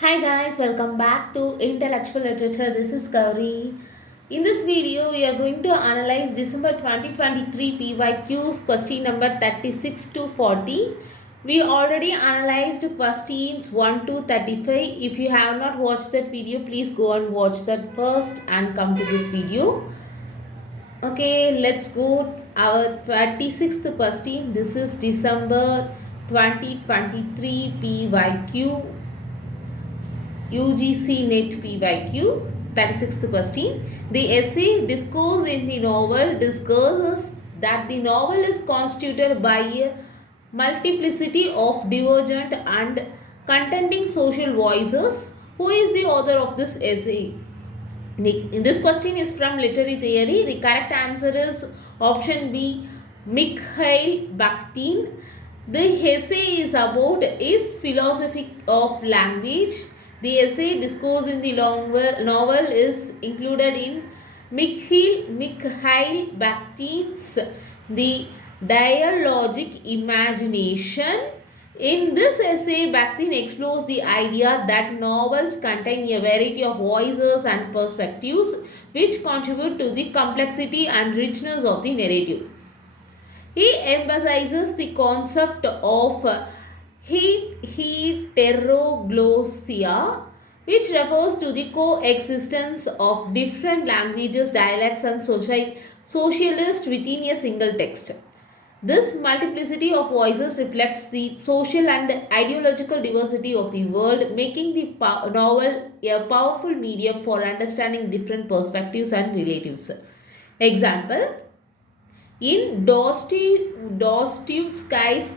Hi guys, welcome back to Intellectual Literature. This is Gauri. In this video, we are going to analyze December 2023 PYQs question number 36 to 40. We already analyzed questions 1 to 35. If you have not watched that video, please go and watch that first and come to this video. Okay, let's go our 36th question. This is December 2023 PYQ. UGC NET PYQ. 36th question. The essay Discourse in the novel discusses that the novel is constituted by a multiplicity of divergent and contending social voices. Who is the author of this essay? This question is from literary theory. The correct answer is option B, Mikhail Bakhtin. The essay is about his philosophy of language. The essay Discourse in the novel is included in Mikhail Bakhtin's The Dialogic Imagination. In this essay, Bakhtin explores the idea that novels contain a variety of voices and perspectives which contribute to the complexity and richness of the narrative. He emphasizes the concept of heteroglossia, which refers to the coexistence of different languages, dialects and socialists within a single text. This multiplicity of voices reflects the social and ideological diversity of the world, making the novel a powerful medium for understanding different perspectives and relatives. Example: in Dostoevsky's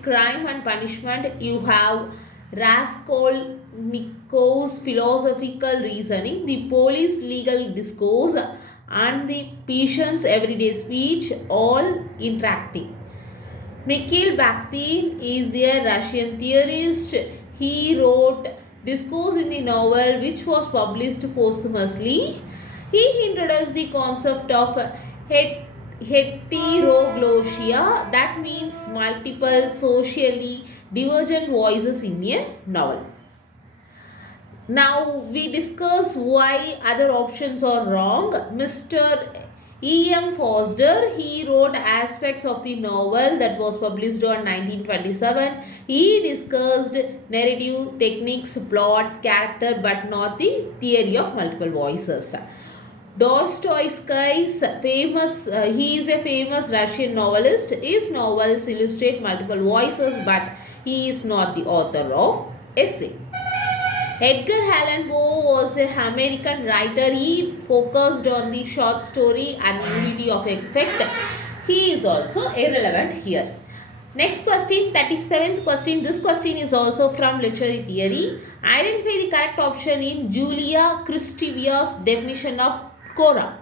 Crime and Punishment, you have Raskolnikov's philosophical reasoning, the police legal discourse, and the patient's everyday speech all interacting. Mikhail Bakhtin is a Russian theorist. He wrote Discourse in the novel, which was published posthumously. He introduced the concept of heteroglossia, that means multiple socially divergent voices in a novel. Now we discuss why other options are wrong. Mr. E.M. Foster, he wrote aspects of the novel that was published on 1927. He discussed narrative techniques, plot, character, but not the theory of multiple voices. Dostoevsky's he is a famous Russian novelist. His novels illustrate multiple voices, but he is not the author of essay. Edgar Allan Poe was an American writer. He focused on the short story and unity of effect. He is also irrelevant here. Next question, 37th question. This question is also from literary theory. Identify the correct option in Julia Kristevia's definition of Cora.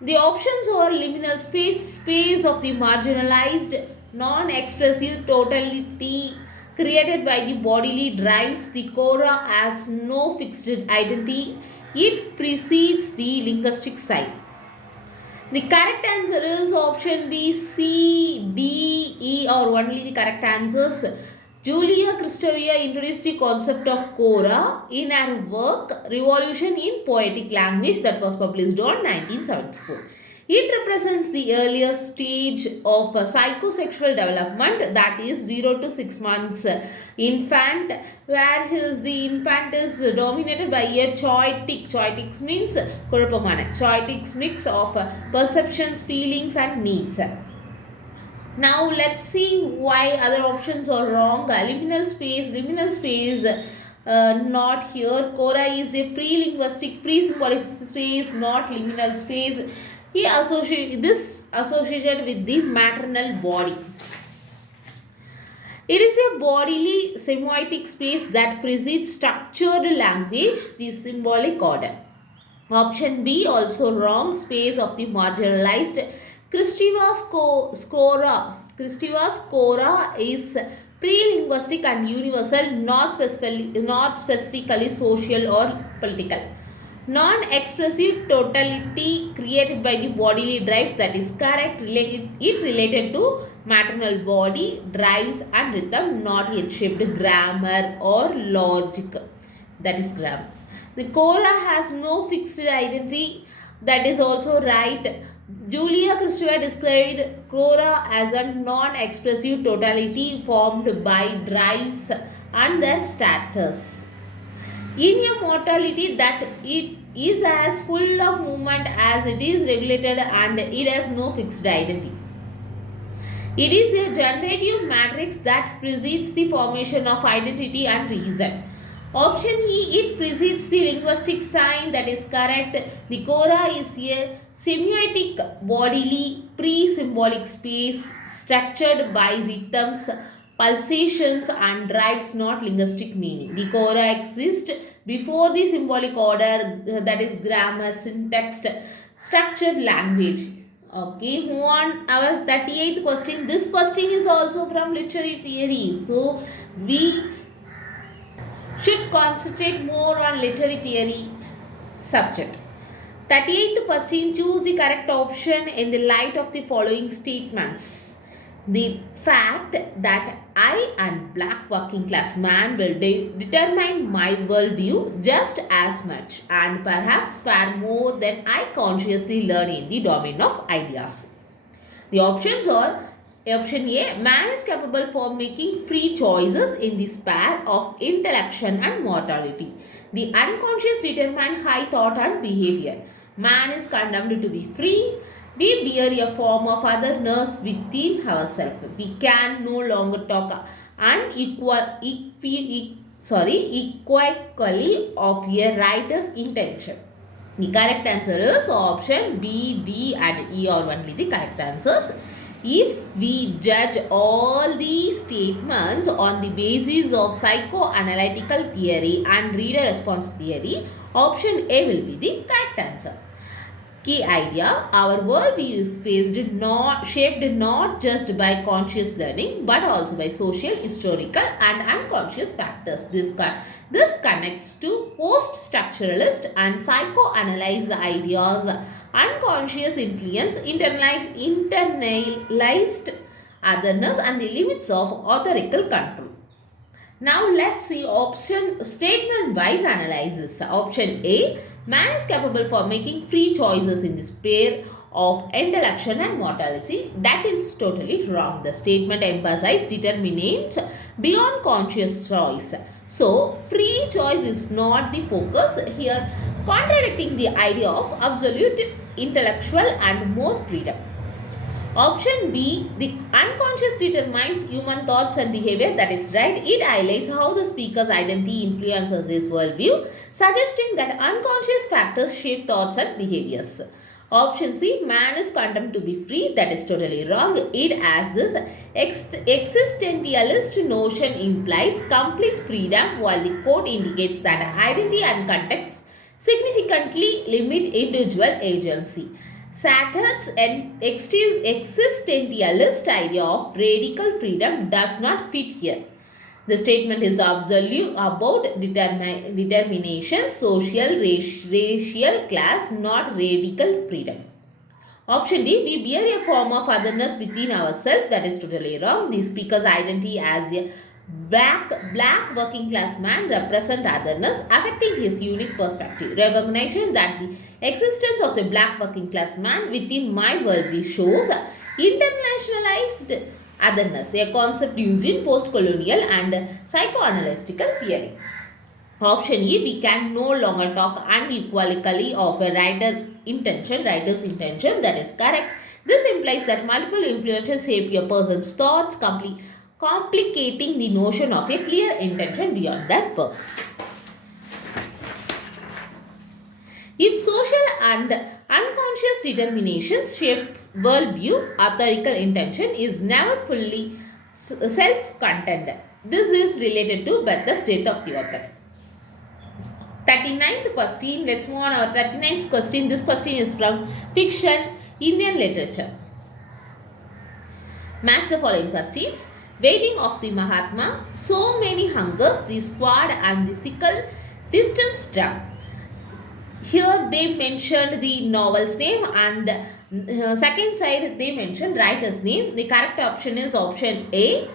The options are liminal space, space of the marginalized, non-expressive totality created by the bodily drives. The Cora has no fixed identity. It precedes the linguistic side. The correct answer is option B, C, D, E are only the correct answers. Julia Kristevia introduced the concept of Cora in her work Revolution in Poetic Language that was published on 1974. It represents the earlier stage of psychosexual development, that is 0 to 6 months infant, where the infant is dominated by a choitic means choitic mix of perceptions, feelings and needs. Now let's see why other options are wrong. Liminal space, not here. Cora is a pre-linguistic, pre-symbolic space, not liminal space. He associated with the maternal body. It is a bodily semiotic space that precedes structured language, the symbolic order. Option B also wrong, space of the marginalized. Kristeva's Cora is pre-linguistic and universal, not specifically social or political. Non-expressive totality created by the bodily drives, that is correct. It related to maternal body, drives and rhythm, not yet shaped grammar or logic. that is grammar. The Cora has no fixed identity, that is also right. Julia Kristeva described Cora as a non-expressive totality formed by drives and their status. In a mortality that it is as full of movement as it is regulated and it has no fixed identity. It is a generative matrix that precedes the formation of identity and reason. Option E, it precedes the linguistic sign, that is correct. The Cora is a semiotic bodily pre-symbolic space structured by rhythms, pulsations and drives, not linguistic meaning. The Cora exists before the symbolic order, that is grammar, syntax, structured language. Okay, move on our 38th question. This question is also from literary theory. So, we should concentrate more on literary theory subject. 38th question, choose the correct option in the light of the following statements. The fact that I and black working class man will determine my worldview just as much and perhaps far more than I consciously learn in the domain of ideas. The options are option A, man is capable for making free choices in the sphere of intellection and mortality. The unconscious determine high thought and behavior. Man is condemned to be free. We bear a form of otherness within ourselves. We can no longer talk equally of a writer's intention. The correct answer is option B, D and E are only the correct answers. If we judge all these statements on the basis of psychoanalytical theory and reader response theory, option A will be the correct answer. Key idea, our worldview is shaped not just by conscious learning but also by social, historical and unconscious factors. This connects to post-structuralist and psychoanalyzed ideas. Unconscious influence, internalized otherness and the limits of authorical control. Now let's see option statement-wise analysis. Option A, man is capable for making free choices in the sphere of intellection and mortality. That is totally wrong. The statement emphasizes determinants beyond conscious choice. So, free choice is not the focus here, contradicting the idea of absolute intellectual and more freedom. Option B, the unconscious determines human thoughts and behavior. That is right. It highlights how the speaker's identity influences his worldview, suggesting that unconscious factors shape thoughts and behaviors. Option C, man is condemned to be free. That is totally wrong. It as this existentialist notion implies complete freedom, while the quote indicates that identity and context significantly limit individual agency. Sartre's existentialist idea of radical freedom does not fit here. The statement is absolute about determination, social, racial, class, not radical freedom. Option D, we bear a form of otherness within ourselves. That is totally wrong. The speaker's identity as a black working class man represent otherness, affecting his unique perspective. Recognition that the existence of the black working class man within my worldview shows internationalized otherness, a concept used in post-colonial and psychoanalytical theory. Option E, we can no longer talk unequivocally of a writer's intention. That is correct. This implies that multiple influences shape a person's thoughts, complicating the notion of a clear intention beyond that work. If social and unconscious determinations shape worldview, authorical intention is never fully self-contained. This is related to the state of the author. 39th question. Let's move on our 39th question. This question is from fiction, Indian literature. Match the following questions. Waiting of the Mahatma, so many hungers, the squad and the sickle, distance drum. Here they mentioned the novel's name and second side they mentioned writer's name. The correct option is option A.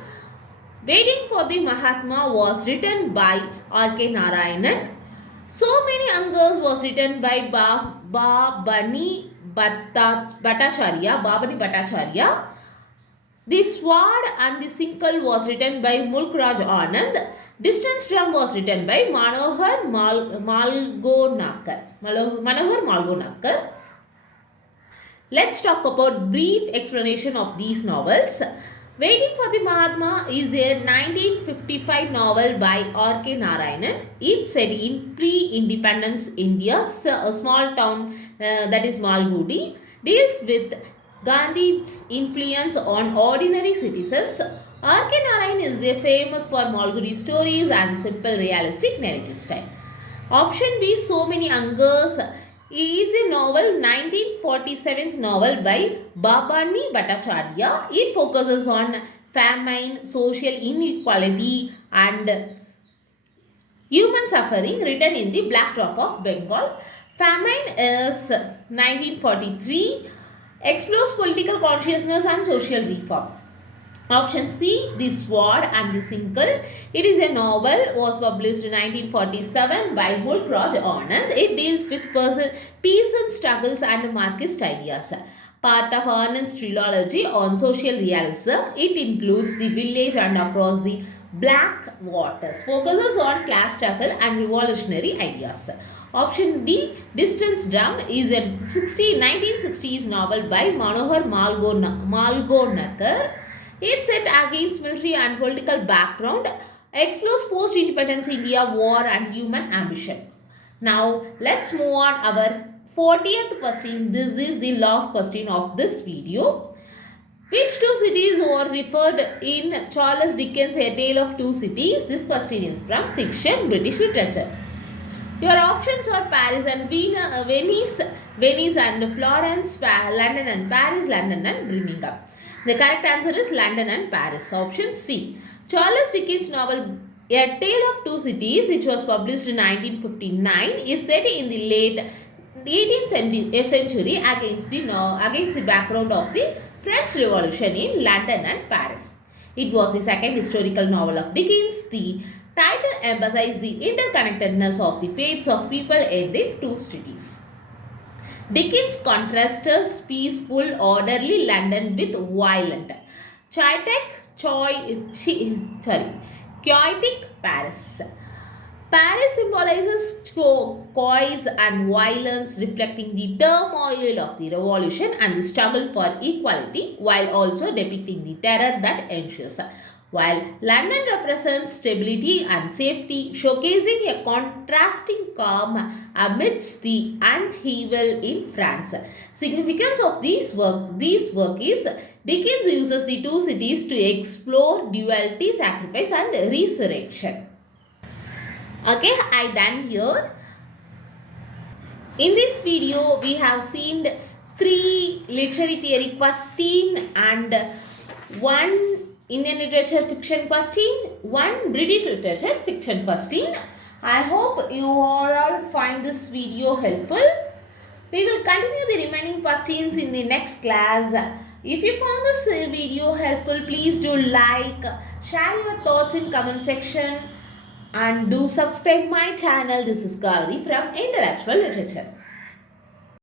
Waiting for the Mahatma was written by R.K. Narayanan. So Many Angers was written by Babani Bhattacharya. The Sword and the Sinkle was written by Mulkraj Anand. Distance Drum was written by Manohar Malgonakkar. Let's talk about brief explanation of these novels. Waiting for the Mahatma is a 1955 novel by R.K. Narayanan. It's set in pre-independence India, a small town that is Malgudi, deals with Gandhi's influence on ordinary citizens. R.K. Narayan is famous for Malgudi stories and simple realistic narrative style. Option B, So Many Angers, is a novel, 1947 novel by Babani Bhattacharya. It focuses on famine, social inequality and human suffering, written in the backdrop of Bengal. Famine is 1943, explores political consciousness and social reform. Option C, The Sword and the Sinkle. It is a novel, was published in 1947 by Mulkraj Anand. It deals with peasant struggles and Marxist ideas. Part of Anand's trilogy on social realism, it includes The Village and Across the Black Waters. Focuses on class struggle and revolutionary ideas. Option D, Distance Drum, is a 1960s novel by Manohar Malgonakkar. It's set against military and political background, explores post-independence India, war and human ambition. Now, let's move on our 40th question. This is the last question of this video. Which two cities were referred in Charles Dickens' A Tale of Two Cities? This question is from fiction, British literature. Your options are Paris and Venice and Florence, London and Paris, London and Birmingham. The correct answer is London and Paris. Option C. Charles Dickens' novel A Tale of Two Cities, which was published in 1959, is set in the late 18th century against the background of the French Revolution in London and Paris. It was the second historical novel of Dickens. The title emphasized the interconnectedness of the fates of people in the two cities. Dickens contrasts peaceful, orderly London with violent, chaotic Paris. Paris symbolizes chaos and violence, reflecting the turmoil of the revolution and the struggle for equality, while also depicting the terror that ensues. While London represents stability and safety, showcasing a contrasting calm amidst the upheaval in France. Significance of this work is Dickens uses the two cities to explore duality, sacrifice and resurrection. Okay, I done here. In this video, we have seen 3 literary theory question and 1 Indian literature fiction question, 1 British literature fiction question. I hope you all find this video helpful. We will continue the remaining questions in the next class. If you found this video helpful, please do like, share your thoughts in comment section and do subscribe my channel. This is Gauri from Intellectual Literature.